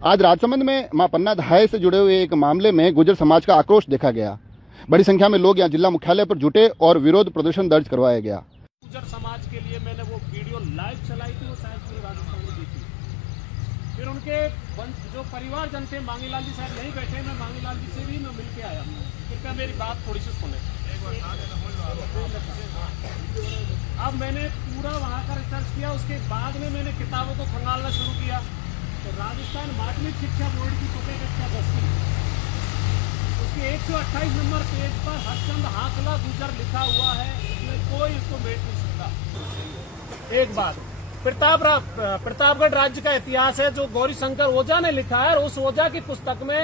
आज राजसमंद में मां पन्ना धाय से जुड़े हुए एक मामले में गुर्जर समाज का आक्रोश देखा गया। बड़ी संख्या में लोग यहां जिला मुख्यालय पर जुटे और विरोध प्रदर्शन दर्ज करवाया गया। गुर्जर समाज के लिए मैंने वो वीडियो लाइव चलाई थी, वो शायद पूरे राजस्थान में दी थी। फिर उनके जो परिवारजन थे, मांगीलाल जी साहब यहीं बैठे, मैं मांगीलाल जी से भी मैं मिल के आया। कृपया मेरी बात थोड़ी सी सुने। अब मैंने पूरा वहाँ का रिसर्च किया, उसके बाद में मैंने किताबों को खंगालना शुरू किया। तो राजस्थान माध्यमिक शिक्षा बोर्ड की पते कक्षा 10 की उसके 128 नंबर पेज पर हरचंद हाकला गुर्जर लिखा हुआ है। इसमें कोई इसको मेट नहीं सकता। एक बात, प्रतापगढ़ राज्य का इतिहास है जो गौरी शंकर ओझा ने लिखा है, और उस ओझा की पुस्तक में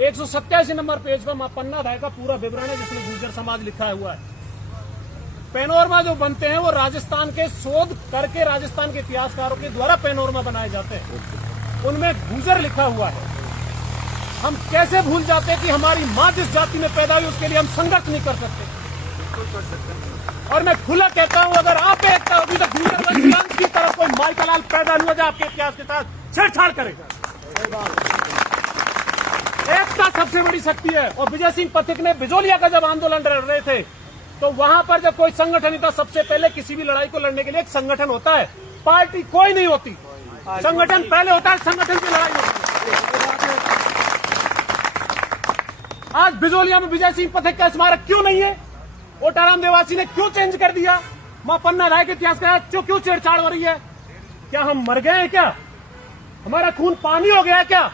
187 नंबर पेज पर मां पन्ना धाय का पूरा विवरण है जिसमें गुर्जर समाज लिखा हुआ है। पैनोरमा जो बनते हैं वो राजस्थान के शोध करके राजस्थान के इतिहासकारों के द्वारा पैनोरमा बनाए जाते हैं, उनमें गुर्जर लिखा हुआ है। हम कैसे भूल जाते हैं कि हमारी मां जिस जाति में पैदा हुई उसके लिए हम संघर्ष नहीं कर सकते। और मैं खुला कहता हूं, अगर आप एकता अभी तक गुर्जर की तरफ कोई माइकलाल पैदा नहीं हुआ जो आपके इतिहास के साथ छेड़छाड़ करेगा। एकता सबसे बड़ी शक्ति है। और विजय सिंह पथिक ने बिजोलिया का जब आंदोलन लड़ रहे थे तो वहां पर जब कोई संगठन नहीं था, सबसे पहले किसी भी लड़ाई को लड़ने के लिए एक संगठन होता है, पार्टी कोई नहीं होती, संगठन पहले होता है, संगठन की लड़ाई होती है। आज बिजोलिया में विजय सिंह पथिक का स्मारक क्यों नहीं है? ओटाराम देवासी ने क्यों चेंज कर दिया? मां पन्ना धाय के इतिहास का क्यों छेड़छाड़ हो रही है? क्या हम मर गए हैं? क्या हमारा खून पानी हो गया है? क्या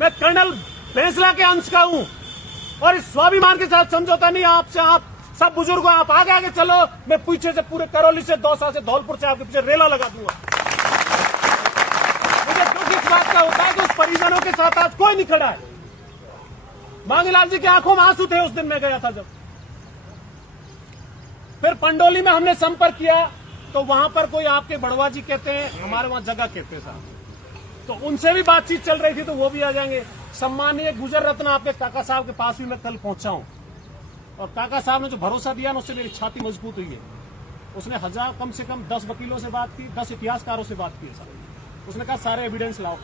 मैं कर्नल बैंसला के अंश का हूं और इस स्वाभिमान के साथ समझौता नहीं। आपसे, आप सब बुजुर्गों, आप आगे चलो, मैं पीछे से पूरे करौली से, दौसा से, धौलपुर से आपके पीछे रेला लगा दूंगा। मुझे दुख इस बात का होता है कि उस परिजनों के साथ आज कोई नहीं खड़ा है। मांगीलाल जी की आंखों में आंसू थे उस दिन मैं गया था जब। फिर पंडोली में हमने संपर्क किया तो वहां पर कोई आपके बड़वा जी कहते हैं, हमारे वहां जगह कहते हैं साहब, तो उनसे भी बातचीत चल रही थी, तो वो भी आ जाएंगे। सम्मानीय गुर्जर रत्न आपके काका साहब के पास भी मैं कल पहुंचा हूं, और काका साहब ने जो भरोसा दिया ना, उससे मेरी छाती मजबूत हुई है। उसने कम से कम 10 वकीलों से बात की, 10 इतिहासकारों से बात की साहब। उसने कहा सारे एविडेंस लाओ।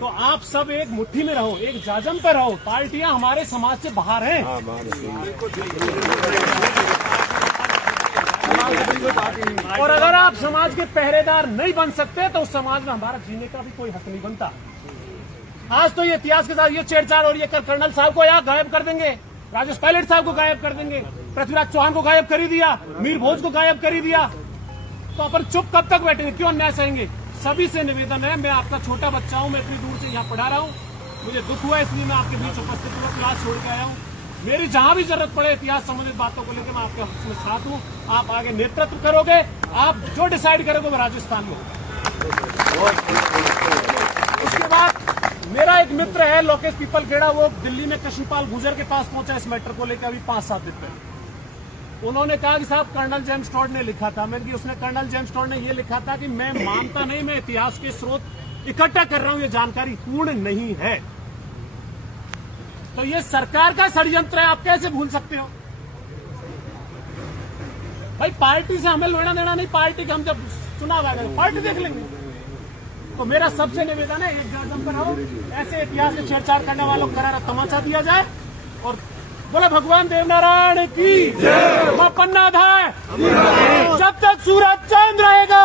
तो आप सब एक मुट्ठी में रहो, एक जाजम पे रहो। पार्टियां हमारे समाज से बाहर हैं। और अगर आप समाज के पहरेदार नहीं बन सकते तो उस समाज में हमारा जीने का भी कोई हक नहीं बनता। आज तो ये इतिहास के साथ ये छेड़छाड़ और ये कर्नल साहब को यहाँ गायब कर देंगे, राजेश पायलट साहब को गायब कर देंगे, पृथ्वीराज चौहान को गायब कर ही दिया, मीर भोज को गायब कर ही दिया, तो अपन चुप कब तक बैठेंगे? क्यों अन्याय सहेंगे? सभी से निवेदन है, मैं आपका छोटा बच्चा हूँ, मैं इतनी दूर से यहाँ पढ़ा रहा हूँ, मुझे दुख हुआ इसलिए मैं आपके बीच उपस्थित हुआ, क्लास छोड़ के आया हूँ। मेरी जहां भी जरूरत पड़े इतिहास संबंधित बातों को लेकर मैं आपके उसमें साथ हूँ। आप आगे नेतृत्व करोगे, आप जो डिसाइड करोगे वो राजस्थान में होगा। उसके बाद मेरा एक मित्र है लोकेश पीपलखेड़ा, वो दिल्ली में कृष्णपाल गुर्जर के पास पहुंचा इस मैटर को लेकर अभी 5-7 दिन पहले। उन्होंने कहा कि साहब कर्नल जेम्स टॉड ने लिखा था। मैंने कि उसने कर्नल जेम्स टॉड ने ये लिखा था कि मैं मानता नहीं, मैं इतिहास के स्रोत इकट्ठा कर रहा हूं, ये जानकारी पूर्ण नहीं है। तो ये सरकार का षड्यंत्र है, आप कैसे भूल सकते हो? भाई पार्टी से हमें लेना देना नहीं, पार्टी का हम जब चुनाव आ गए पार्टी देख लेंगे। तो मेरा सबसे निवेदन है, एक जाजम पर रहो, ऐसे इतिहास से छेड़छाड़ करने वालों को करारा तमाचा दिया जाए। और बोला भगवान देवनारायण की जय, मां पन्ना धाय, जब तक सूरज चांद रहेगा